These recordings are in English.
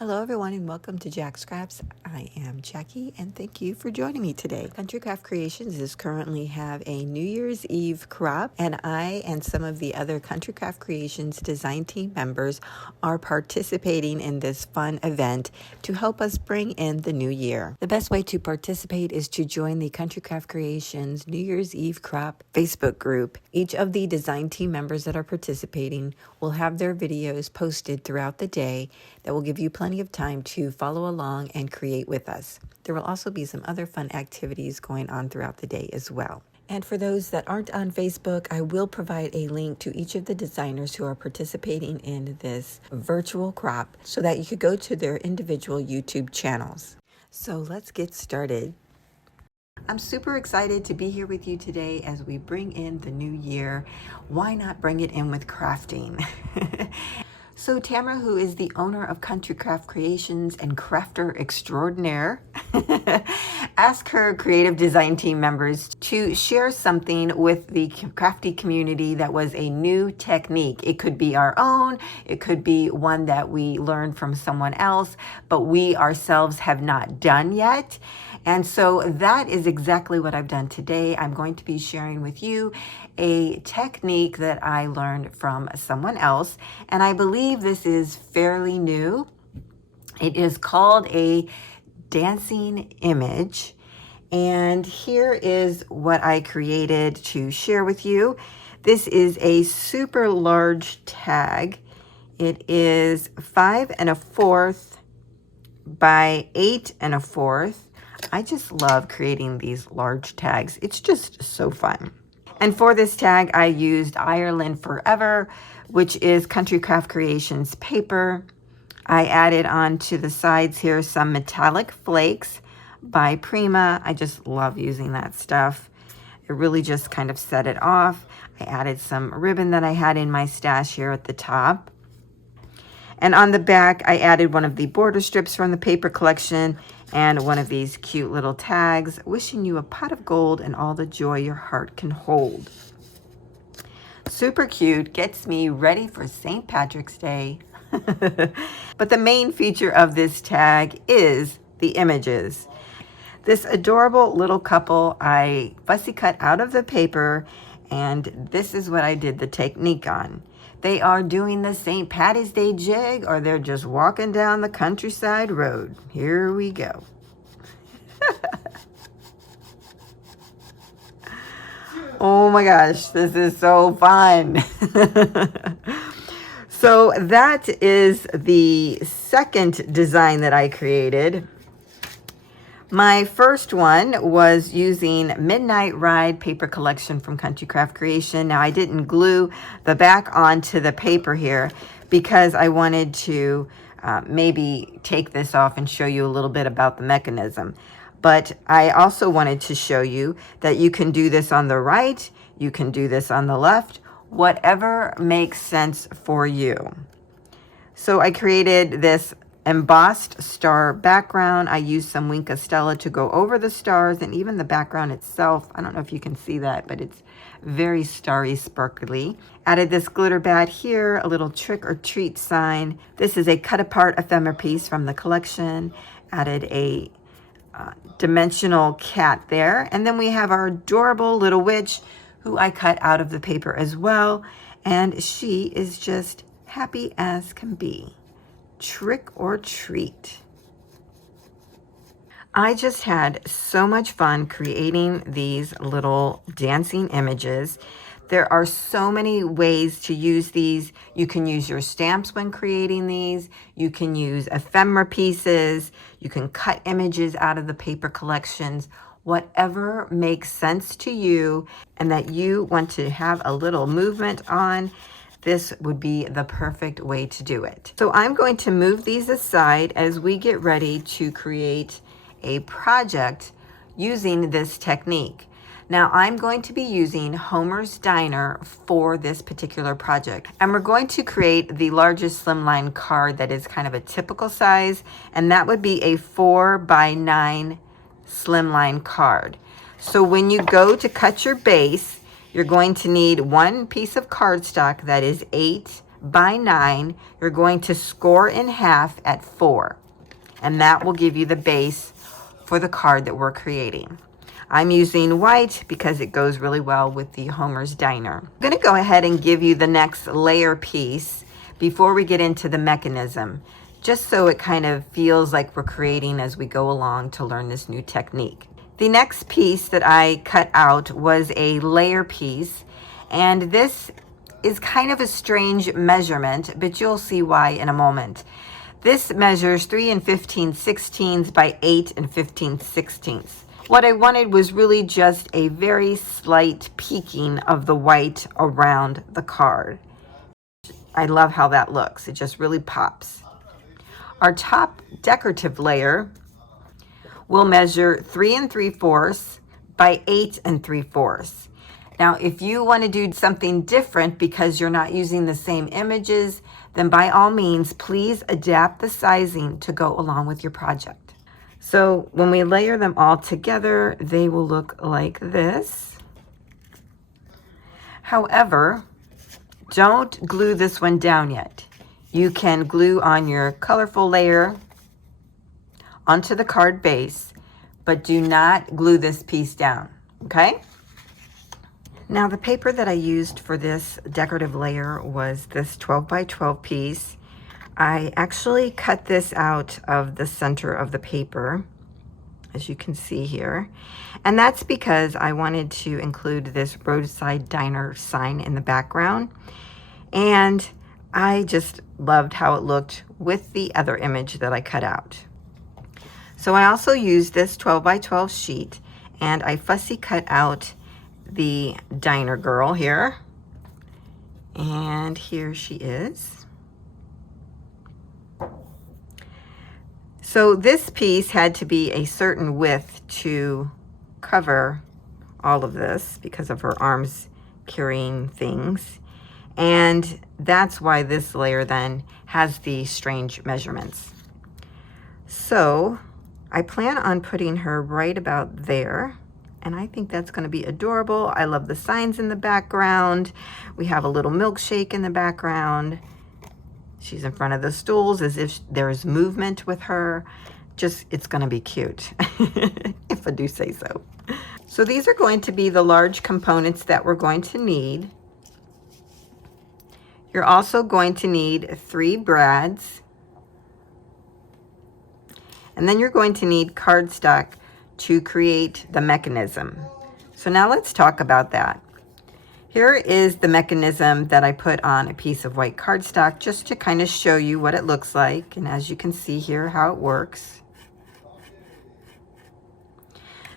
Hello everyone and welcome to Jacqs. I am Jackie and thank you for joining me today. Country Craft Creations is currently have a New Year's Eve crop, and I and some of the other Country Craft Creations design team members are participating in this fun event to help us bring in the new year. The best way to participate is to join the Country Craft Creations New Year's Eve crop Facebook group. Each of the design team members that are participating will have their videos posted throughout the day that will give you plenty of time to follow along and create with us. There will also be some other fun activities going on throughout the day as well. And for those that aren't on Facebook, I will provide a link to each of the designers who are participating in this virtual crop so that you could go to their individual YouTube channels. So let's get started. I'm super excited to be here with you today as we bring in the new year. Why not bring it in with crafting? So Tamara, who is the owner of Country Craft Creations and crafter extraordinaire, asked her creative design team members to share something with the crafty community that was a new technique. It could be our own, it could be one that we learned from someone else, but we ourselves have not done yet. And so that is exactly what I've done today. I'm going to be sharing with you a technique that I learned from someone else, and I believe this is fairly new. It is called a dancing image, and here is what I created to share with you. This is a super large tag. It is 5 1/4 by 8 1/4. I just love creating these large tags. It's just so fun. And for this tag, I used Ireland Forever, which is Country Craft Creations paper. I added onto the sides here some metallic flakes by Prima. I just love using that stuff. It really just kind of set it off. I added some ribbon that I had in my stash here at the top. And on the back, I added one of the border strips from the paper collection and one of these cute little tags, wishing you a pot of gold and all the joy your heart can hold. Super cute, gets me ready for St. Patrick's Day. But the main feature of this tag is the images. This adorable little couple I fussy cut out of the paper, and this is what I did the technique on. They are doing the St. Patty's Day jig, or they're just walking down the countryside road. Here we go. Oh my gosh, this is so fun. So that is the second design that I created. My first one was using Midnight Ride paper collection from Country Craft Creation. Now I didn't glue the back onto the paper here because I wanted to maybe take this off and show you a little bit about the mechanism. But I also wanted to show you that you can do this on the right, you can do this on the left, whatever makes sense for you. So I created this embossed star background. I used some Wink Stella to go over the stars, and even the background itself, I don't know if you can see that, but it's very starry, sparkly. Added this glitter bat here, a little trick or treat sign. This is a cut apart ephemera piece from the collection. Added a dimensional cat there, and then we have our adorable little witch who I cut out of the paper as well, and she is just happy as can be. Trick or treat. I just had so much fun creating these little dancing images. There are so many ways to use these. You can use your stamps when creating these. You can use ephemera pieces. You can cut images out of the paper collections. Whatever makes sense to you and that you want to have a little movement on, this would be the perfect way to do it. So I'm going to move these aside as we get ready to create a project using this technique. Now I'm going to be using Homer's Diner for this particular project. And we're going to create the largest slimline card that is kind of a typical size, and that would be a 4 by 9 slimline card. So when you go to cut your base, you're going to need one piece of cardstock that is 8 by 9, you're going to score in half at 4. And that will give you the base for the card that we're creating. I'm using white because it goes really well with the Homer's Diner. I'm going to go ahead and give you the next layer piece before we get into the mechanism, just so it kind of feels like we're creating as we go along to learn this new technique. The next piece that I cut out was a layer piece, and this is kind of a strange measurement, but you'll see why in a moment. This measures 3 15/16 by 8 15/16. What I wanted was really just a very slight peeking of the white around the card. I love how that looks. It just really pops. Our top decorative layer will measure 3 3/4 by 8 3/4. Now, if you want to do something different because you're not using the same images, then by all means, please adapt the sizing to go along with your project. So when we layer them all together, they will look like this. However, don't glue this one down yet. You can glue on your colorful layer onto the card base, but do not glue this piece down, okay? Now, the paper that I used for this decorative layer was this 12 by 12 piece. I actually cut this out of the center of the paper, as you can see here. And that's because I wanted to include this roadside diner sign in the background. And I just loved how it looked with the other image that I cut out. So I also used this 12 by 12 sheet, and I fussy cut out the diner girl here, and here she is. So this piece had to be a certain width to cover all of this because of her arms carrying things, and that's why this layer then has the strange measurements. So I plan on putting her right about there. And I think that's going to be adorable. I love the signs in the background. We have a little milkshake in the background. She's in front of the stools as if there's movement with her. Just, it's going to be cute, if I do say so. So these are going to be the large components that we're going to need. You're also going to need 3 brads. And then you're going to need cardstock to create the mechanism. So now let's talk about that. Here is the mechanism that I put on a piece of white cardstock just to kind of show you what it looks like. And as you can see here, how it works.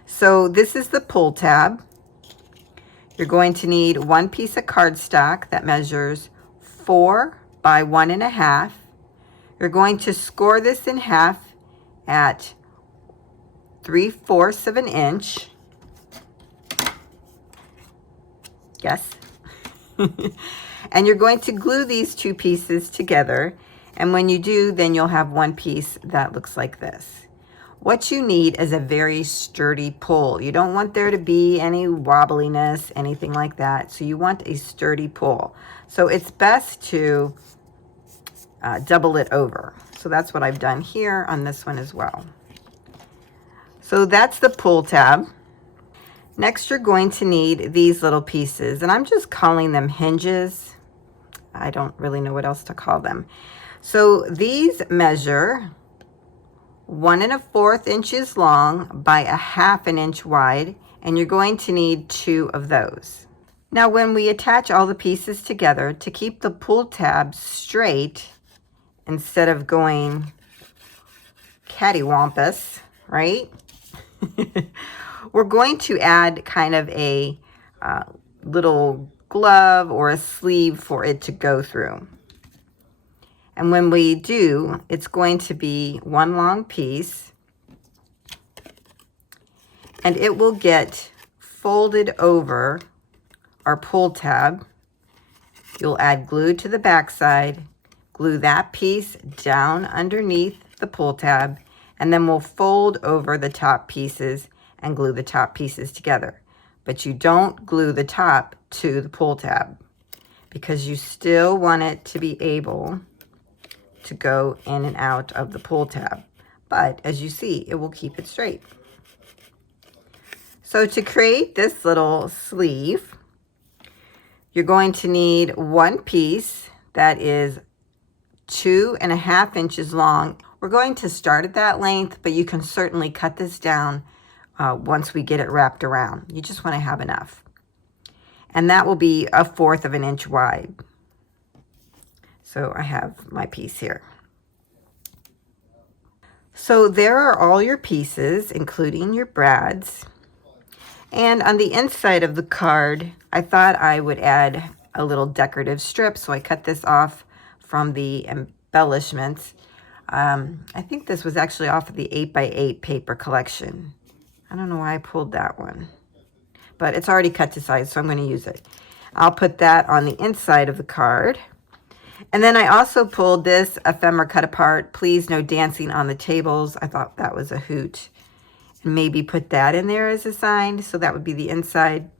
So this is the pull tab. You're going to need 1 piece of cardstock that measures 4 by 1 1/2. You're going to score this in half at 3/4 of an inch. Yes. And you're going to glue these 2 pieces together. And when you do, then you'll have 1 piece that looks like this. What you need is a very sturdy pull. You don't want there to be any wobbliness, anything like that. So you want a sturdy pull. So it's best to double it over. So that's what I've done here on this one as well. So that's the pull tab. Next, you're going to need these little pieces, and I'm just calling them hinges. I don't really know what else to call them. So these measure 1 1/4 inches long by 1/2 inch wide, and you're going to need 2 of those. Now, when we attach all the pieces together, to keep the pull tab straight, instead of going cattywampus, right? We're going to add kind of a little glove or a sleeve for it to go through. And when we do, it's going to be 1 long piece, and it will get folded over our pull tab. You'll add glue to the back side, glue that piece down underneath the pull tab, and then we'll fold over the top pieces and glue the top pieces together. But you don't glue the top to the pull tab, because you still want it to be able to go in and out of the pull tab. But as you see, it will keep it straight. So to create this little sleeve, you're going to need one piece that is 2.5 inches long. We're going to start at that length, but you can certainly cut this down once we get it wrapped around. You just want to have enough. And that will be 1/4 of an inch wide. So I have my piece here. So there are all your pieces, including your brads. And on the inside of the card, I thought I would add a little decorative strip. So I cut this off from the embellishments. I think this was actually off of the 8x8 paper collection. I don't know why I pulled that one, but it's already cut to size, so I'm going to use it. I'll put that on the inside of the card. And then I also pulled this ephemera cut apart. Please no dancing on the tables. I thought that was a hoot. And maybe put that in there as a sign. So that would be the inside.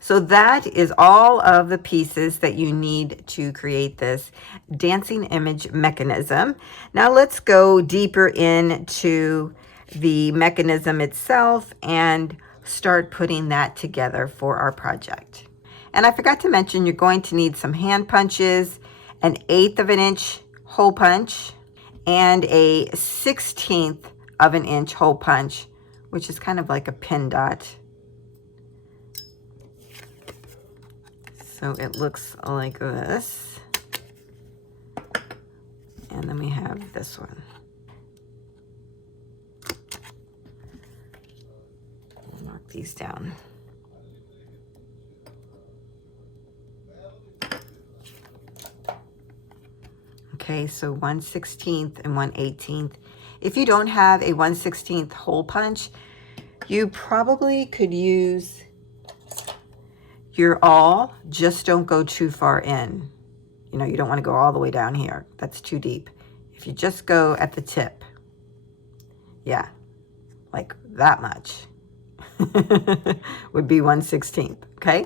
So that is all of the pieces that you need to create this dancing image mechanism. Now let's go deeper into the mechanism itself and start putting that together for our project. And I forgot to mention, you're going to need some hand punches, an 1/8 of an inch hole punch, and a 1/16 of an inch hole punch, which is kind of like a pin dot. So it looks like this. And then we have this one. I'll knock these down. Okay, so 1/16 and 1/18. If you don't have a 1/16 hole punch, you probably could use your awl. Just don't go too far in. You know, you don't want to go all the way down here. That's too deep. If you just go at the tip, yeah, like that much would be 1/16, okay?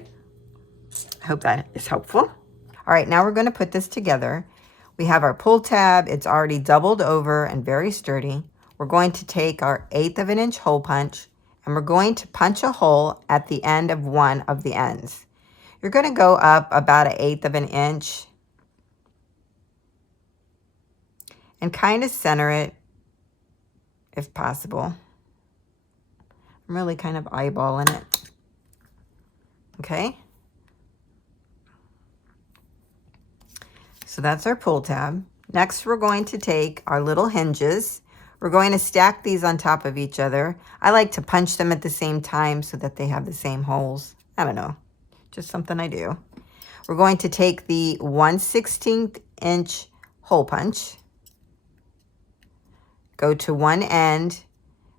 I hope that is helpful. All right, now we're going to put this together. We have our pull tab. It's already doubled over and very sturdy. We're going to take our 1/8 of an inch hole punch, and we're going to punch a hole at the end of one of the ends. You're going to go up about 1/8 of an inch and kind of center it if possible. I'm really kind of eyeballing it. Okay. So that's our pull tab. Next, we're going to take our little hinges. We're going to stack these on top of each other. I like to punch them at the same time so that they have the same holes. I don't know, just something I do. We're going to take the 1/16 inch hole punch, go to one end,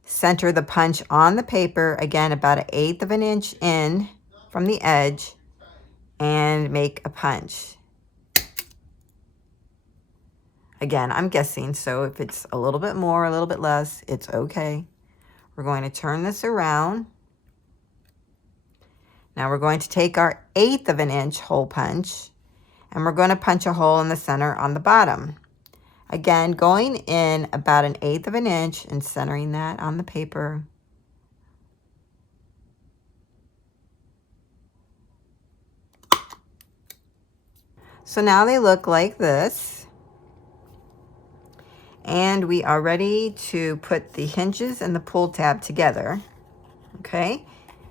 center the punch on the paper, again about 1/8 of an inch in from the edge, and make a punch. Again, I'm guessing, so if it's a little bit more, a little bit less, it's okay. We're going to turn this around. Now we're going to take our 1/8 of an inch hole punch, and we're going to punch a hole in the center on the bottom. Again, going in about 1/8 of an inch and centering that on the paper. So now they look like this. And we are ready to put the hinges and the pull tab together. Okay,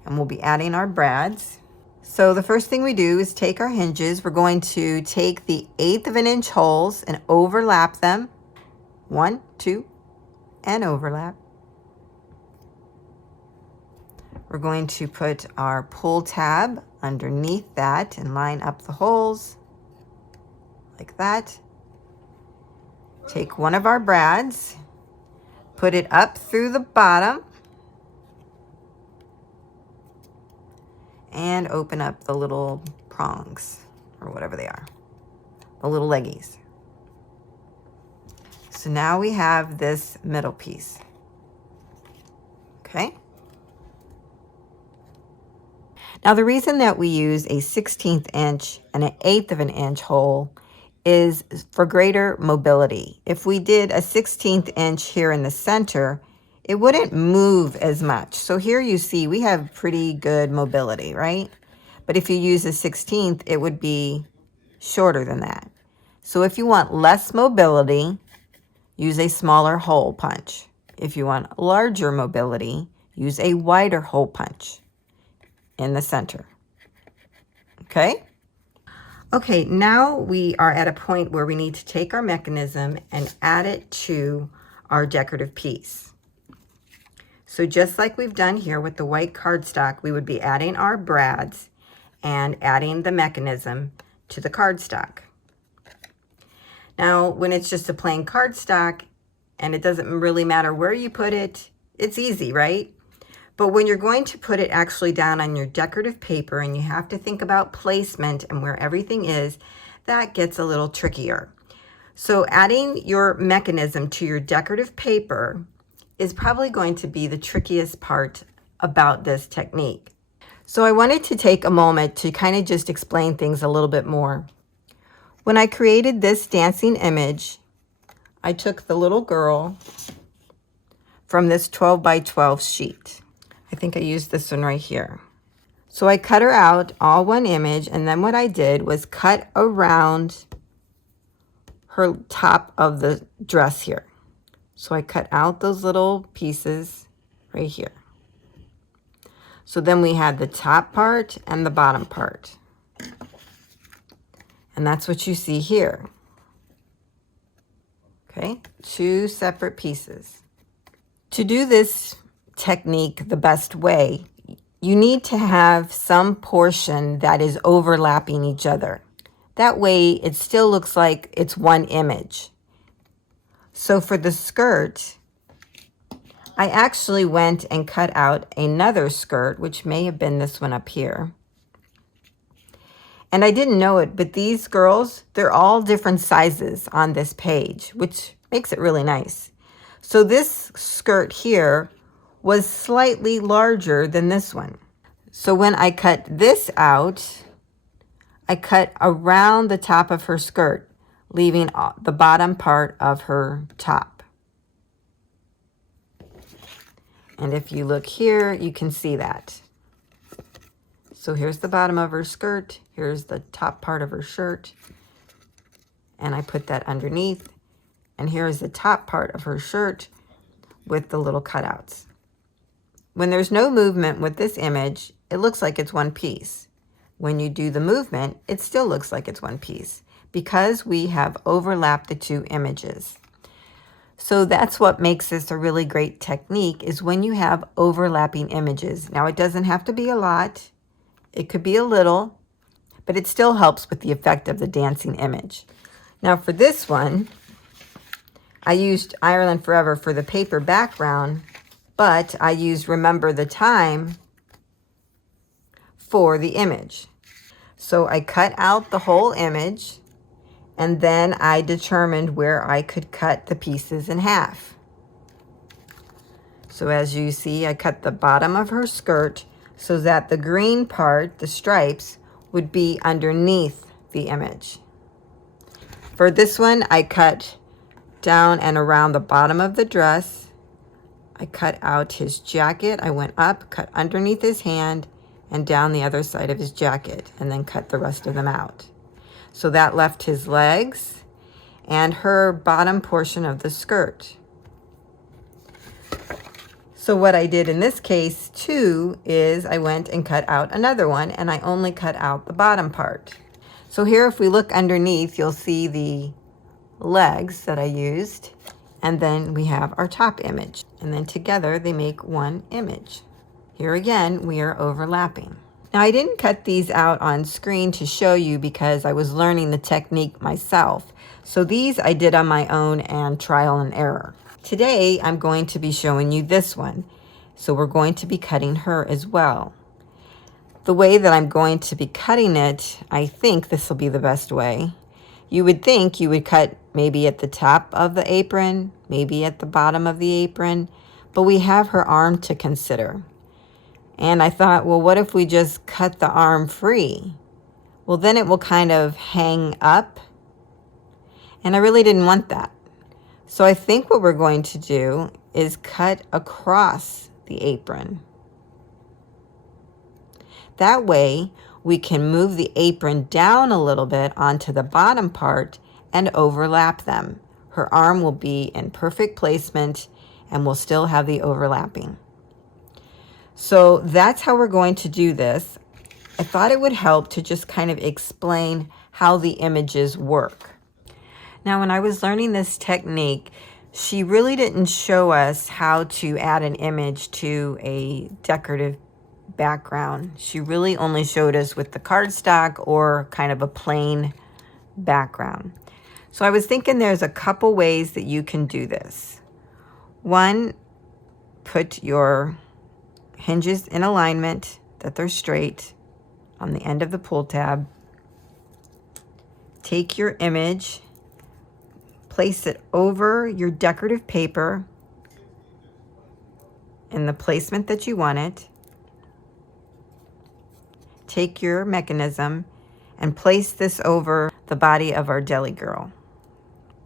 and we'll be adding our brads. So the first thing we do is take our hinges. We're going to take the 1/8 of an inch holes and overlap them. 1, 2, and overlap. We're going to put our pull tab underneath that and line up the holes like that. Take one of our brads, put it up through the bottom, and open up the little prongs, or whatever they are, the little leggies. So now we have this middle piece. Okay. Now the reason that we use a 1/16 inch and an 1/8 of an inch hole is for greater mobility. If we did a 1/16 inch here in the center, it wouldn't move as much. So here you see we have pretty good mobility, right? But if you use a 1/16, it would be shorter than that. So if you want less mobility, use a smaller hole punch. If you want larger mobility, use a wider hole punch in the center. Okay? Okay, now we are at a point where we need to take our mechanism and add it to our decorative piece. So just like we've done here with the white cardstock, we would be adding our brads and adding the mechanism to the cardstock. Now, when it's just a plain cardstock and it doesn't really matter where you put it, it's easy, right? But when you're going to put it actually down on your decorative paper and you have to think about placement and where everything is, that gets a little trickier. So adding your mechanism to your decorative paper is probably going to be the trickiest part about this technique. So I wanted to take a moment to kind of just explain things a little bit more. When I created this dancing image, I took the little girl from this 12 by 12 sheet. I think I used this one right here. So I cut her out, all one image, and then what I did was cut around her top of the dress here. So I cut out those little pieces right here. So then we had the top part and the bottom part. And that's what you see here. Okay, two separate pieces. To do this technique the best way, you need to have some portion that is overlapping each other. That way it still looks like it's one image. So for the skirt, I actually went and cut out another skirt, which may have been this one up here. And I didn't know it, but these girls, they're all different sizes on this page, which makes it really nice. So this skirt here was slightly larger than this one. So when I cut this out, I cut around the top of her skirt, leaving the bottom part of her top. And if you look here, you can see that. So here's the bottom of her skirt, here's the top part of her shirt, and I put that underneath, and here's the top part of her shirt with the little cutouts. When there's no movement with this image, it looks like it's one piece. When you do the movement, it still looks like it's one piece because we have overlapped the two images. So that's what makes this a really great technique, is when you have overlapping images. Now it doesn't have to be a lot. It could be a little, but it still helps with the effect of the dancing image. Now for this one, I used Ireland Forever for the paper background, but I used Remember the Time for the image. So I cut out the whole image, and then I determined where I could cut the pieces in half. So as you see, I cut the bottom of her skirt so that the green part, the stripes, would be underneath the image. For this one, I cut down and around the bottom of the dress. I cut out his jacket. I went up, cut underneath his hand, and down the other side of his jacket, and then cut the rest of them out. So that left his legs and her bottom portion of the skirt. So what I did in this case too is I went and cut out another one, and I only cut out the bottom part. So here, if we look underneath, you'll see the legs that I used, and then we have our top image, and then together they make one image. Here again, we are overlapping. Now I didn't cut these out on screen to show you because I was learning the technique myself. So these I did on my own and trial and error. Today I'm going to be showing you this one. So we're going to be cutting her as well. The way that I'm going to be cutting it, I think this will be the best way. You would think you would cut maybe at the top of the apron, maybe at the bottom of the apron, but we have her arm to consider. And I thought, well, what if we just cut the arm free? Well, then it will kind of hang up. And I really didn't want that. So I think what we're going to do is cut across the apron. That way we can move the apron down a little bit onto the bottom part and overlap them. Her arm will be in perfect placement and we'll still have the overlapping. So that's how we're going to do this. I thought it would help to just kind of explain how the images work. Now, when I was learning this technique, she really didn't show us how to add an image to a decorative background. She really only showed us with the cardstock or kind of a plain background. So I was thinking there's a couple ways that you can do this. One, put your hinges in alignment, that they're straight on the end of the pull tab. Take your image, place it over your decorative paper in the placement that you want it. Take your mechanism and place this over the body of our deli girl.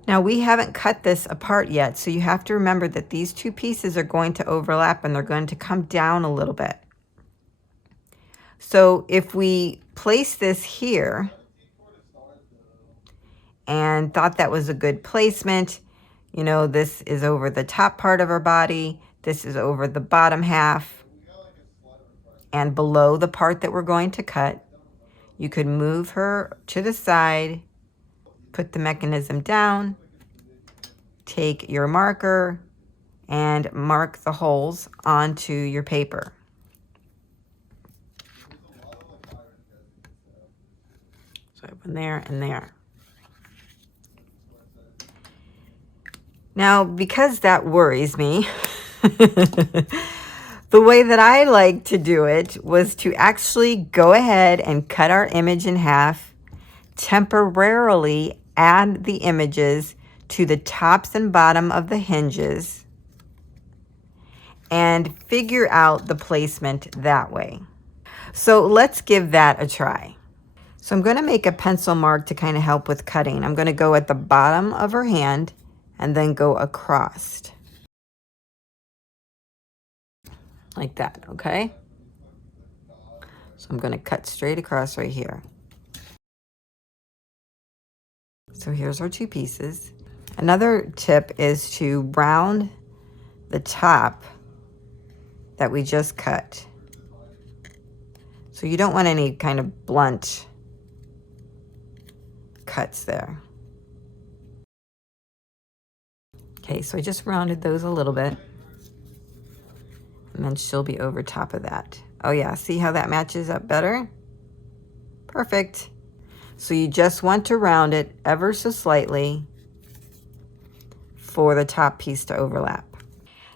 Now we haven't cut this apart yet, so you have to remember that these two pieces are going to overlap and they're going to come down a little bit. So if we place this here and thought that was a good placement, you know, this is over the top part of her body, this is over the bottom half, and below the part that we're going to cut, you could move her to the side, put the mechanism down, take your marker, and mark the holes onto your paper. So one there and there. Now, because that worries me, the way that I like to do it was to actually go ahead and cut our image in half, temporarily add the images to the tops and bottom of the hinges, and figure out the placement that way. So let's give that a try. So I'm going to make a pencil mark to kind of help with cutting. I'm going to go at the bottom of her hand and then go across. Like that, okay? So I'm going to cut straight across right here. So here's our two pieces. Another tip is to round the top that we just cut. So you don't want any kind of blunt cuts there. Okay, so I just rounded those a little bit. And then she'll be over top of that. Oh yeah, see how that matches up better? Perfect. So you just want to round it ever so slightly for the top piece to overlap.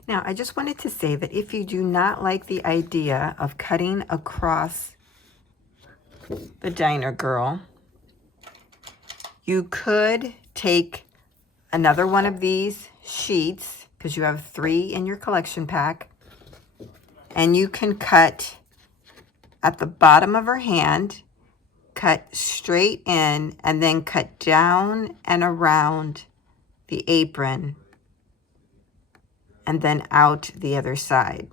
Now, I just wanted to say that if you do not like the idea of cutting across the diner girl, you could take another one of these sheets, because you have 3 in your collection pack, and you can cut at the bottom of her hand, cut straight in, and then cut down and around the apron, and then out the other side.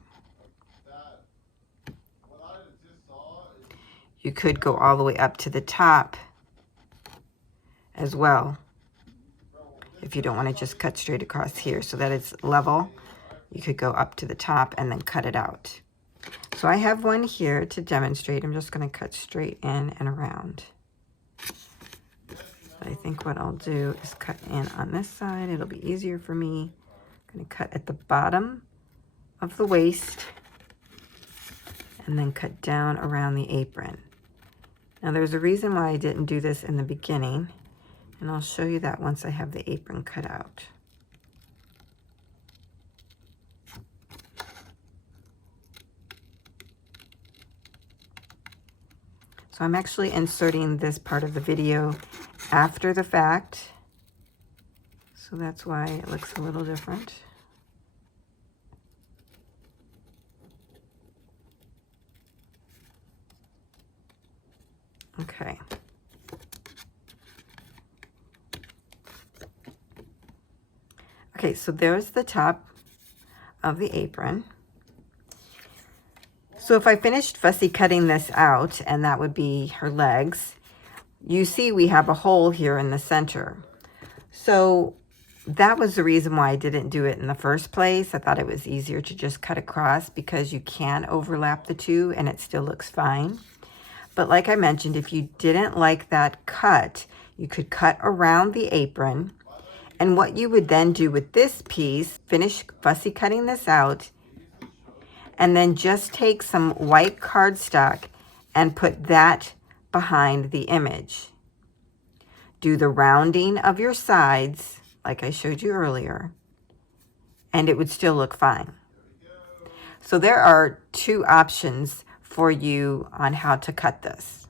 You could go all the way up to the top as well, if you don't want to just cut straight across here so that it's level. You could go up to the top and then cut it out. So I have one here to demonstrate. I'm just going to cut straight in and around. But I think what I'll do is cut in on this side. It'll be easier for me. I'm going to cut at the bottom of the waist and then cut down around the apron. Now there's a reason why I didn't do this in the beginning, and I'll show you that once I have the apron cut out. So I'm actually inserting this part of the video after the fact, so that's why it looks a little different. Okay. Okay, so there's the top of the apron. So if I finished fussy cutting this out, and that would be her legs, you see we have a hole here in the center. So that was the reason why I didn't do it in the first place. I thought it was easier to just cut across because you can overlap the two and it still looks fine. But like I mentioned, if you didn't like that cut, you could cut around the apron. And what you would then do with this piece, finish fussy cutting this out, and then just take some white cardstock and put that behind the image. Do the rounding of your sides, like I showed you earlier, and it would still look fine. So there are two options for you on how to cut this.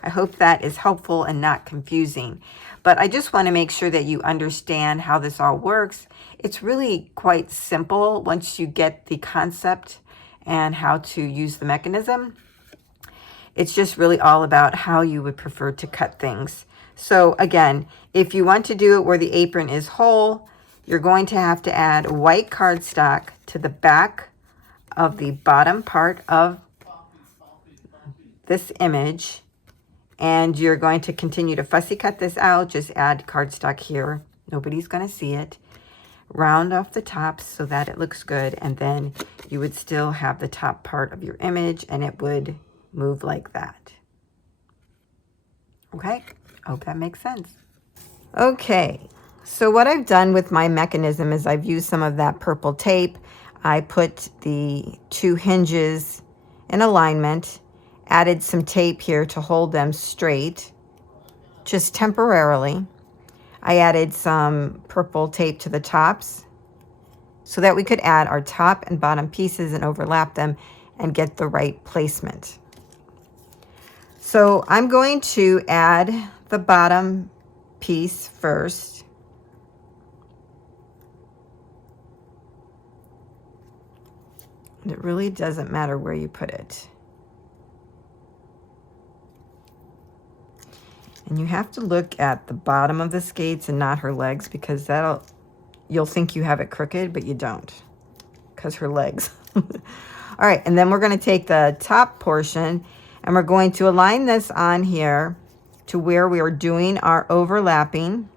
I hope that is helpful and not confusing. But I just want to make sure that you understand how this all works. It's really quite simple once you get the concept and how to use the mechanism. It's just really all about how you would prefer to cut things. So again, if you want to do it where the apron is whole, you're going to have to add white cardstock to the back of the bottom part of this image. And you're going to continue to fussy cut this out. Just add cardstock here. Nobody's going to see it. Round off the tops so that it looks good. And then you would still have the top part of your image and it would move like that. Okay, I hope that makes sense. Okay, so what I've done with my mechanism is I've used some of that purple tape. I put the two hinges in alignment, added some tape here to hold them straight, just temporarily. I added some purple tape to the tops so that we could add our top and bottom pieces and overlap them and get the right placement. So I'm going to add the bottom piece first. And it really doesn't matter where you put it. And you have to look at the bottom of the skates and not her legs, because you'll think you have it crooked, but you don't, because her legs. All right, and then we're going to take the top portion and we're going to align this on here to where we are doing our overlapping.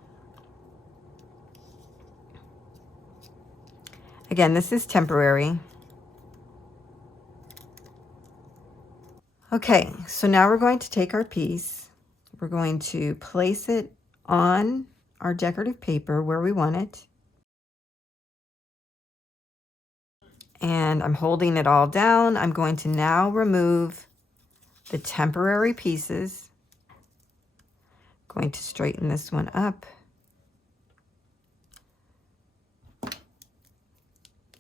Again, this is temporary. Okay, so now we're going to take our piece. We're going to place it on our decorative paper where we want it. And I'm holding it all down. I'm going to now remove the temporary pieces. Going to straighten this one up.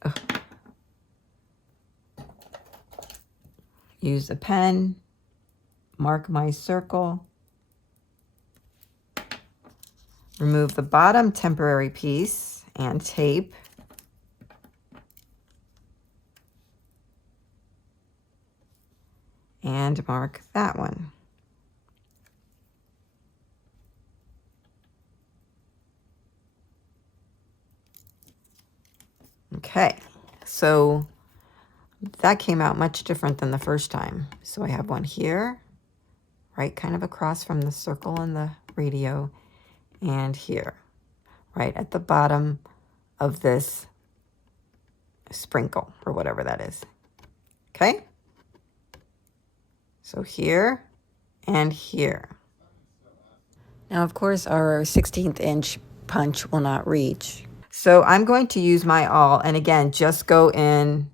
Oh. Use a pen, mark my circle, remove the bottom temporary piece and tape. And mark that one. Okay, so that came out much different than the first time. So I have one here, right kind of across from the circle and the radio, and here, right at the bottom of this sprinkle or whatever that is. Okay? So here and here. Now, of course, our 16th inch punch will not reach. So I'm going to use my awl, and again, just go in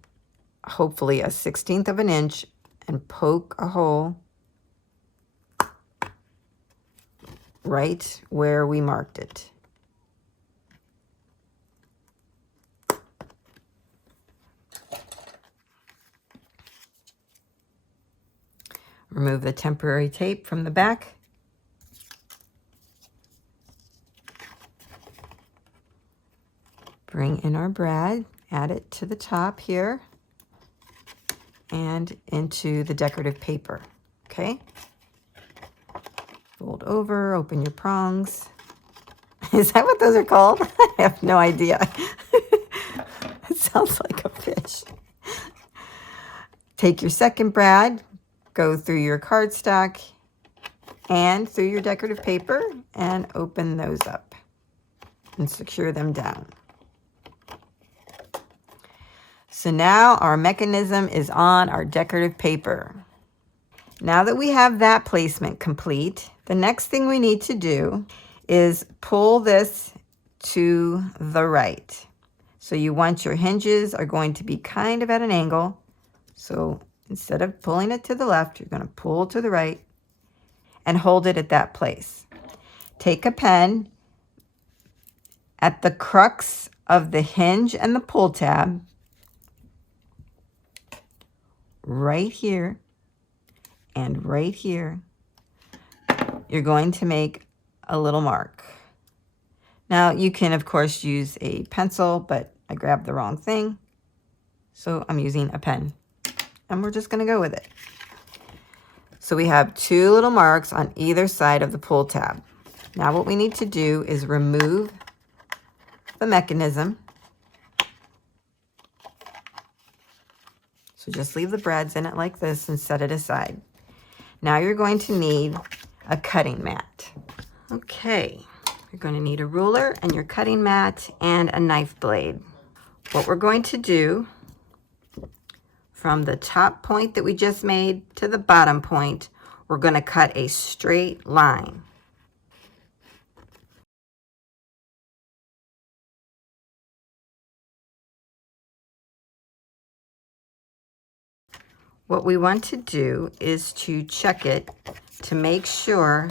hopefully a 1/16 of an inch and poke a hole right where we marked it. Remove the temporary tape from the back. Bring in our brad, add it to the top here and into the decorative paper, okay? Fold over, open your prongs. Is that what those are called? I have no idea. It sounds like a fish. Take your second brad, go through your cardstock and through your decorative paper and open those up and secure them down. So now our mechanism is on our decorative paper. Now that we have that placement complete, the next thing we need to do is pull this to the right. So you want your hinges are going to be kind of at an angle. So instead of pulling it to the left, you're going to pull to the right and hold it at that place. Take a pen at the crux of the hinge and the pull tab, right here and right here, you're going to make a little mark. Now you can of course use a pencil, but I grabbed the wrong thing, so I'm using a pen and we're just going to go with it. So we have two little marks on either side of the pull tab. Now what we need to do is remove the mechanism. So just leave the brads in it like this and set it aside. Now you're going to need a cutting mat. Okay, you're going to need a ruler and your cutting mat and a knife blade. What we're going to do, from the top point that we just made to the bottom point, we're going to cut a straight line. What we want to do is to check it to make sure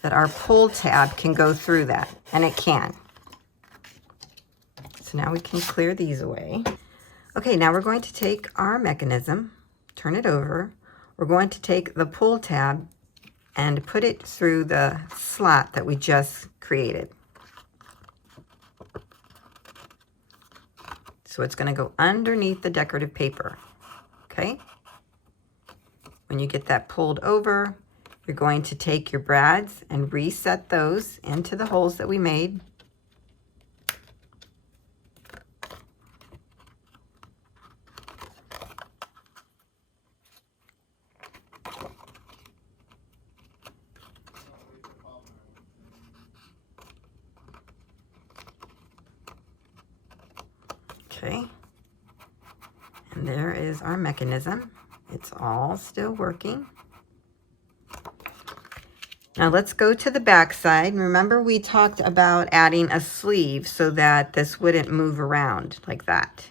that our pull tab can go through that, and it can. So now we can clear these away. Okay, now we're going to take our mechanism, turn it over. We're going to take the pull tab and put it through the slot that we just created. So it's going to go underneath the decorative paper, okay? When you get that pulled over, you're going to take your brads and reset those into the holes that we made. Okay, and there is our mechanism. It's all still working. Now let's go to the back side. Remember we talked about adding a sleeve so that this wouldn't move around like that.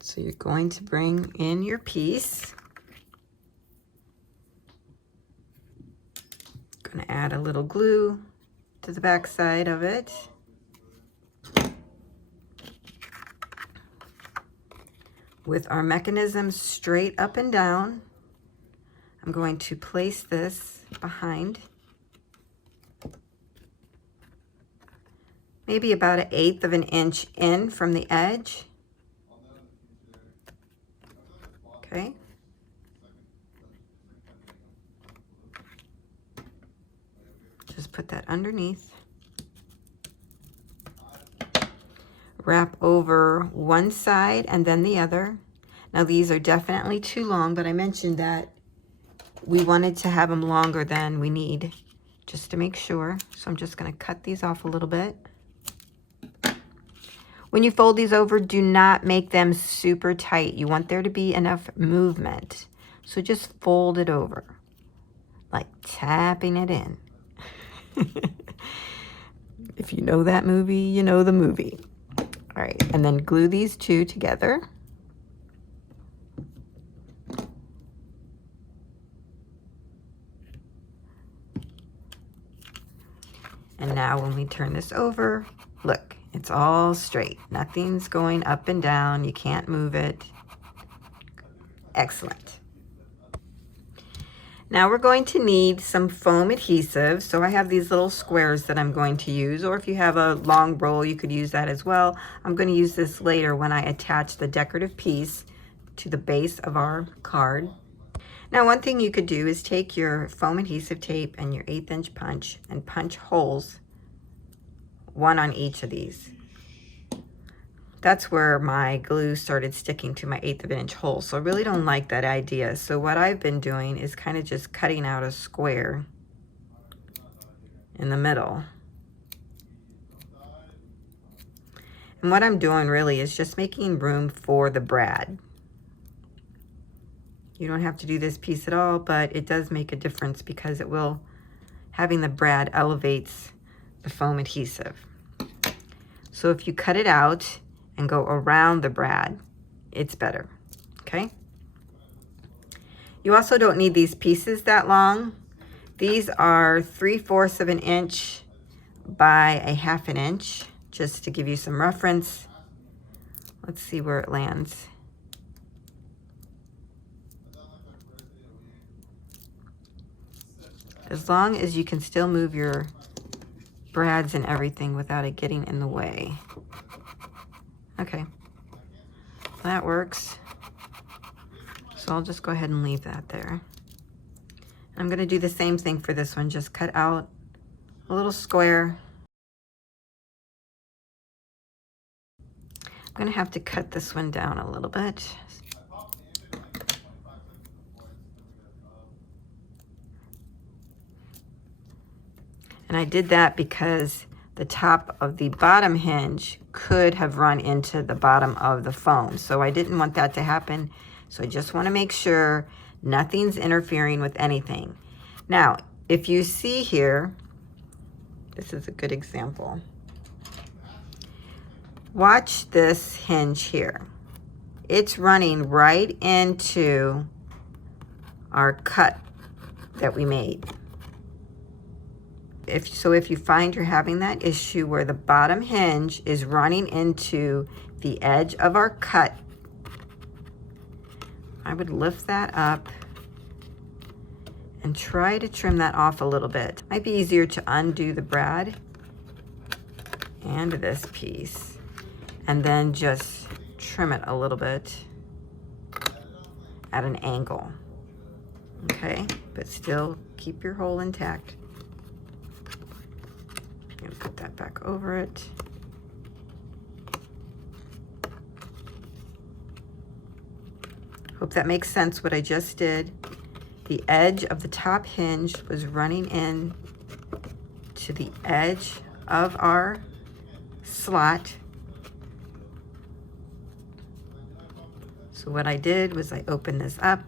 So you're going to bring in your piece. Going to add a little glue to the back side of it. With our mechanism straight up and down, I'm going to place this behind, maybe about 1/8 of an inch in from the edge. Okay. Just put that underneath. Wrap over one side and then the other. Now these are definitely too long, but I mentioned that we wanted to have them longer than we need, just to make sure. So I'm just going to cut these off a little bit. When you fold these over, do not make them super tight. You want there to be enough movement. So just fold it over, like tapping it in. If you know that movie, you know the movie. All right, and then glue these two together. And now when we turn this over, look, it's all straight. Nothing's going up and down. You can't move it. Excellent. Now we're going to need some foam adhesive. So I have these little squares that I'm going to use, or if you have a long roll, you could use that as well. I'm going to use this later when I attach the decorative piece to the base of our card. Now, one thing you could do is take your foam adhesive tape and your 1/8 inch punch and punch holes, one on each of these. That's where my glue started sticking to my 1/8 of an inch hole. So I really don't like that idea. So what I've been doing is kind of just cutting out a square in the middle. And what I'm doing really is just making room for the brad. You don't have to do this piece at all, but it does make a difference because it will, having the brad elevates the foam adhesive. So if you cut it out and go around the brad, it's better, okay? You also don't need these pieces that long. These are 3/4 of an inch by 1/2 an inch, just to give you some reference. Let's see where it lands. As long as you can still move your brads and everything without it getting in the way. Okay, that works. So I'll just go ahead and leave that there. I'm going to do the same thing for this one. Just cut out a little square. I'm going to have to cut this one down a little bit. And I did that because the top of the bottom hinge could have run into the bottom of the foam. So I didn't want that to happen. So I just want to make sure nothing's interfering with anything. Now, if you see here, this is a good example. Watch this hinge here. It's running right into our cut that we made. If you find you're having that issue where the bottom hinge is running into the edge of our cut, I would lift that up and try to trim that off a little bit. Might be easier to undo the brad and this piece and then just trim it a little bit at an angle. Okay, but still keep your hole intact. I'm gonna put that back over it. Hope that makes sense what I just did. The edge of the top hinge was running in to the edge of our slot. So what I did was I opened this up,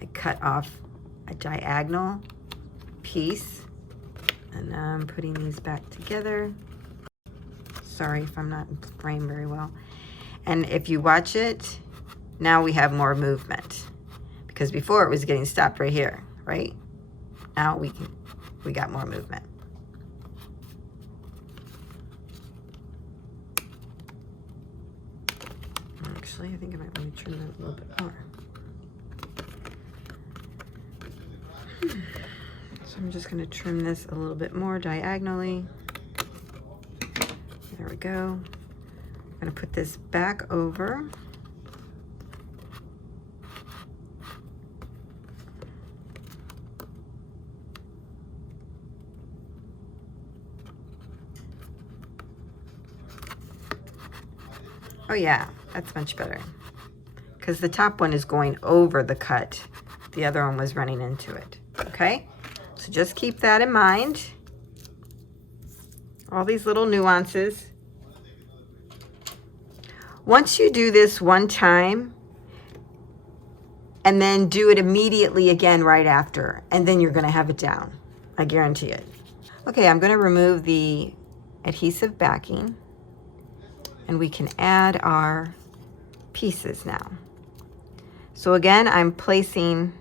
I cut off a diagonal piece, and now I'm putting these back together. Sorry if I'm not in frame very well. And if you watch it, now we have more movement, because before it was getting stopped right here, right? Now we got more movement. Actually, I think I might want to trim that a little bit more. So I'm just going to trim this a little bit more diagonally. There we go. I'm going to put this back over. Oh yeah, that's much better, because the top one is going over the cut. The other one was running into it. Okay, so just keep that in mind. All these little nuances. Once you do this one time, and then do it immediately again right after, and then you're going to have it down. I guarantee it. Okay, I'm going to remove the adhesive backing, and we can add our pieces now. So again, I'm placing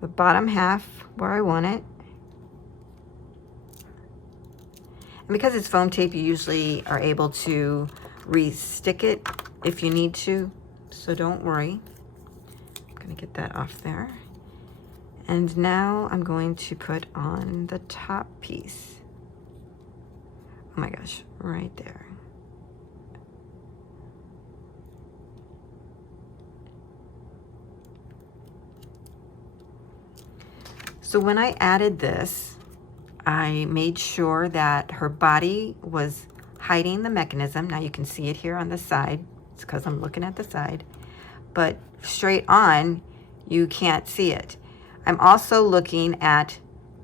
the bottom half where I want it. And because it's foam tape, you usually are able to re-stick it if you need to, so don't worry. I'm gonna get that off there. And now I'm going to put on the top piece. Oh my gosh, right there. So when I added this, I made sure that her body was hiding the mechanism. Now you can see it here on the side. It's because I'm looking at the side. But straight on, you can't see it. I'm also looking at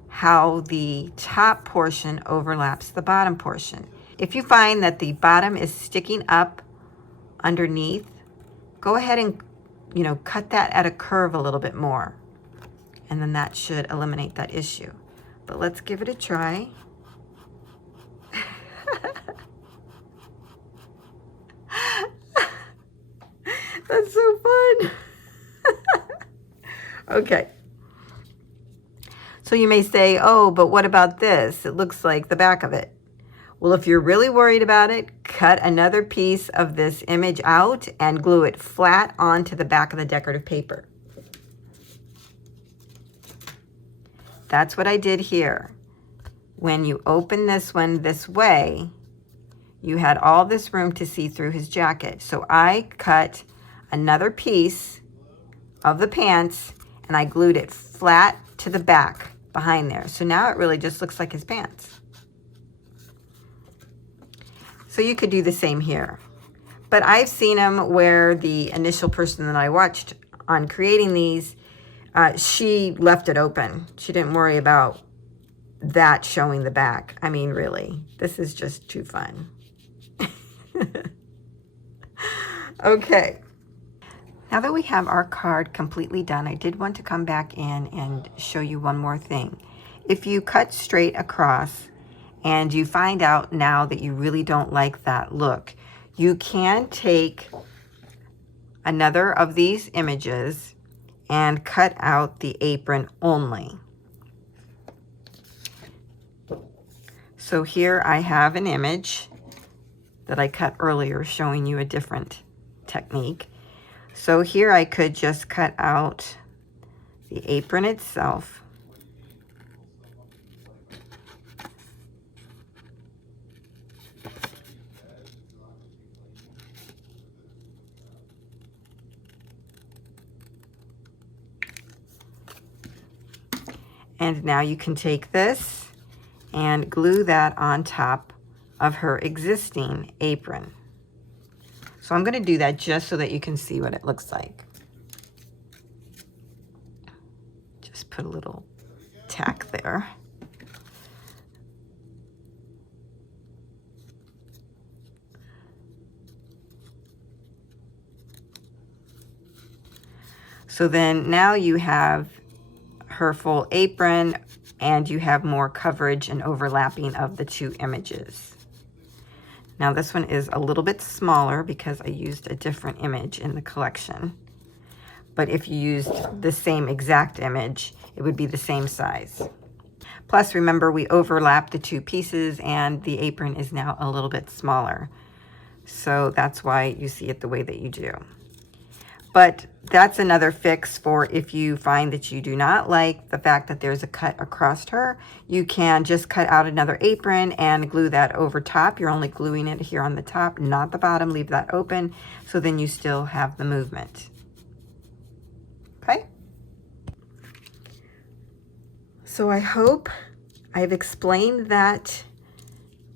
how the top portion overlaps the bottom portion. If you find that the bottom is sticking up underneath, go ahead and, cut that at a curve a little bit more. And then that should eliminate that issue. But let's give it a try. That's so fun. Okay. So you may say, oh, but what about this? It looks like the back of it. Well, if you're really worried about it, cut another piece of this image out and glue it flat onto the back of the decorative paper. That's what I did here. When you open this one this way, you had all this room to see through his jacket. So I cut another piece of the pants and I glued it flat to the back behind there. So now it really just looks like his pants. So you could do the same here. But I've seen them where the initial person that I watched on creating these, she left it open. She didn't worry about that showing the back. I mean, really, this is just too fun. Okay. Now that we have our card completely done, I did want to come back in and show you one more thing. If you cut straight across and you find out now that you really don't like that look, you can take another of these images and cut out the apron only. So here I have an image that I cut earlier showing you a different technique. So here I could just cut out the apron itself. And now you can take this and glue that on top of her existing apron. So I'm going to do that just so that you can see what it looks like. Just put a little tack there. So then now you have her full apron and you have more coverage and overlapping of the two images. Now this one is a little bit smaller because I used a different image in the collection. But if you used the same exact image, it would be the same size. Plus, remember, we overlapped the two pieces and the apron is now a little bit smaller. So that's why you see it the way that you do. But that's another fix for if you find that you do not like the fact that there's a cut across her. You can just cut out another apron and glue that over top. You're only gluing it here on the top, not the bottom. Leave that open, so then you still have the movement. Okay? So I hope I've explained that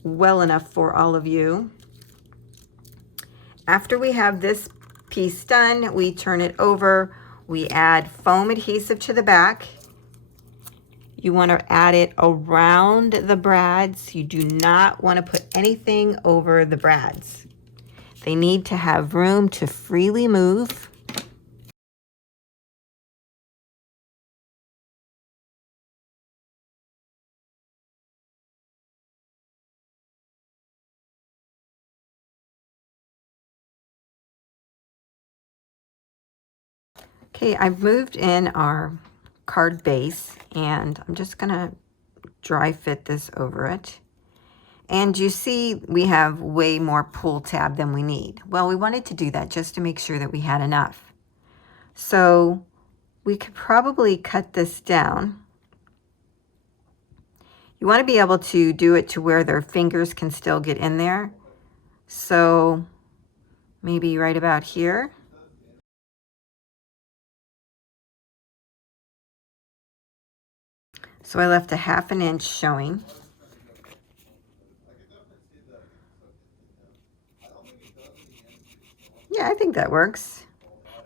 well enough for all of you. After we have this piece done, we turn it over, we add foam adhesive to the back. You want to add it around the brads. You do not want to put anything over the brads. They need to have room to freely move. Okay, I've moved in our card base and I'm just gonna dry fit this over it. And you see we have way more pull tab than we need. Well, we wanted to do that just to make sure that we had enough. So we could probably cut this down. You want to be able to do it to where their fingers can still get in there. So maybe right about here. So I left a 1/2 inch showing. Yeah, I think that works.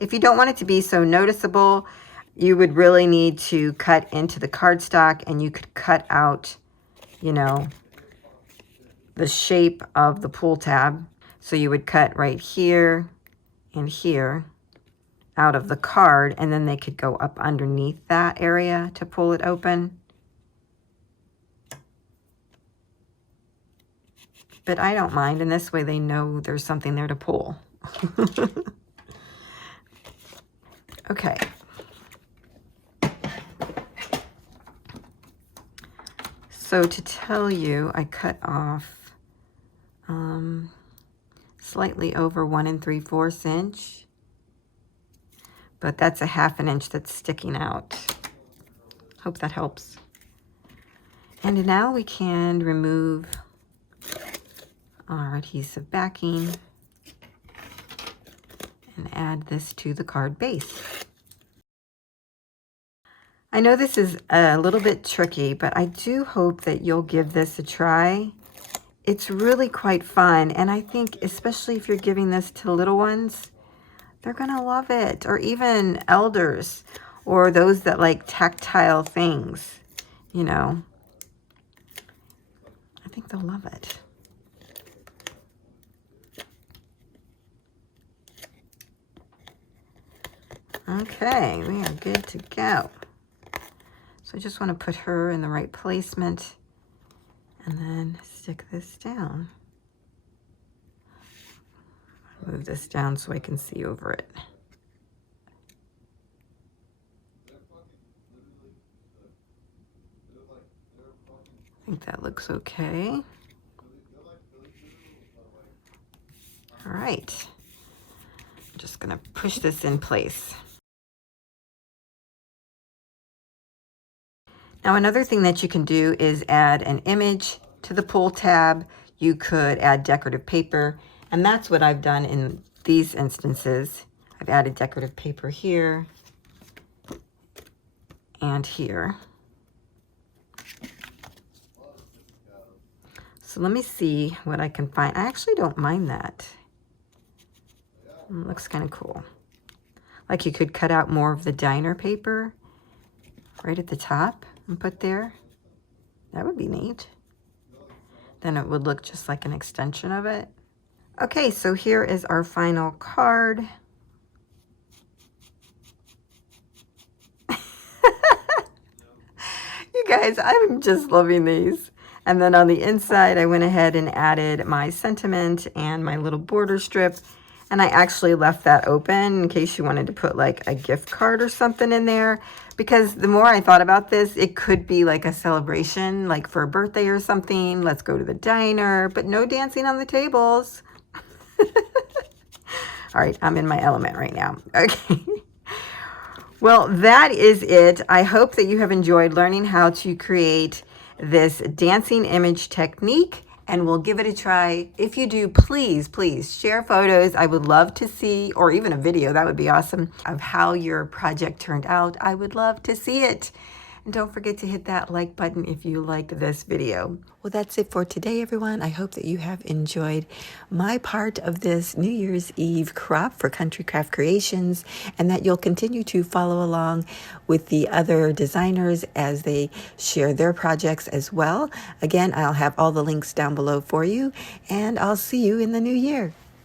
If you don't want it to be so noticeable, you would really need to cut into the cardstock, and you could cut out, you know, the shape of the pull tab. So you would cut right here and here out of the card, and then they could go up underneath that area to pull it open. But I don't mind, and this way they know there's something there to pull. Okay. So to tell you, I cut off slightly over 1 3/4 inch, but that's a 1/2 inch that's sticking out. Hope that helps. And now we can remove our adhesive backing and add this to the card base. I know this is a little bit tricky, but I do hope that you'll give this a try. It's really quite fun, and I think especially if you're giving this to little ones, they're gonna love it, or even elders, or those that like tactile things, you know. I think they'll love it. Okay, we are good to go. So I just want to put her in the right placement and then stick this down. Move this down so I can see over it. I think that looks okay. All right. I'm just going to push this in place. Now, another thing that you can do is add an image to the pull tab. You could add decorative paper, and that's what I've done in these instances. I've added decorative paper here and here. So let me see what I can find. I actually don't mind that. It looks kind of cool. Like you could cut out more of the diner paper right at the top and put there. That would be neat. Then it would look just like an extension of it. Okay, so here is our final card. You guys, I'm just loving these. And then on the inside, I went ahead and added my sentiment and my little border strip. And I actually left that open in case you wanted to put like a gift card or something in there. Because the more I thought about this, it could be like a celebration, like for a birthday or something. Let's go to the diner, but no dancing on the tables. All right, I'm in my element right now. Okay. Well, that is it. I hope that you have enjoyed learning how to create this dancing image technique, and we'll give it a try. If you do, please, please share photos. I would love to see, or even a video, that would be awesome, of how your project turned out. I would love to see it. And don't forget to hit that like button if you liked this video. Well, that's it for today, everyone. I hope that you have enjoyed my part of this New Year's Eve crop for Country Craft Creations, and that you'll continue to follow along with the other designers as they share their projects as well. Again, I'll have all the links down below for you, and I'll see you in the new year.